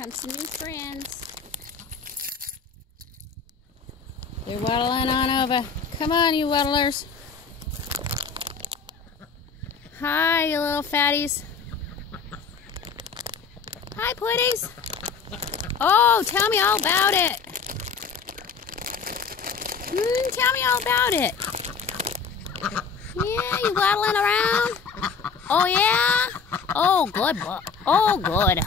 comes some new friends. They're waddling on over. Come on, you waddlers. Hi, you little fatties. Hi, putties. Oh, tell me all about it. Tell me all about it. Yeah, you waddling around? Oh, yeah? Oh, good. Oh, good.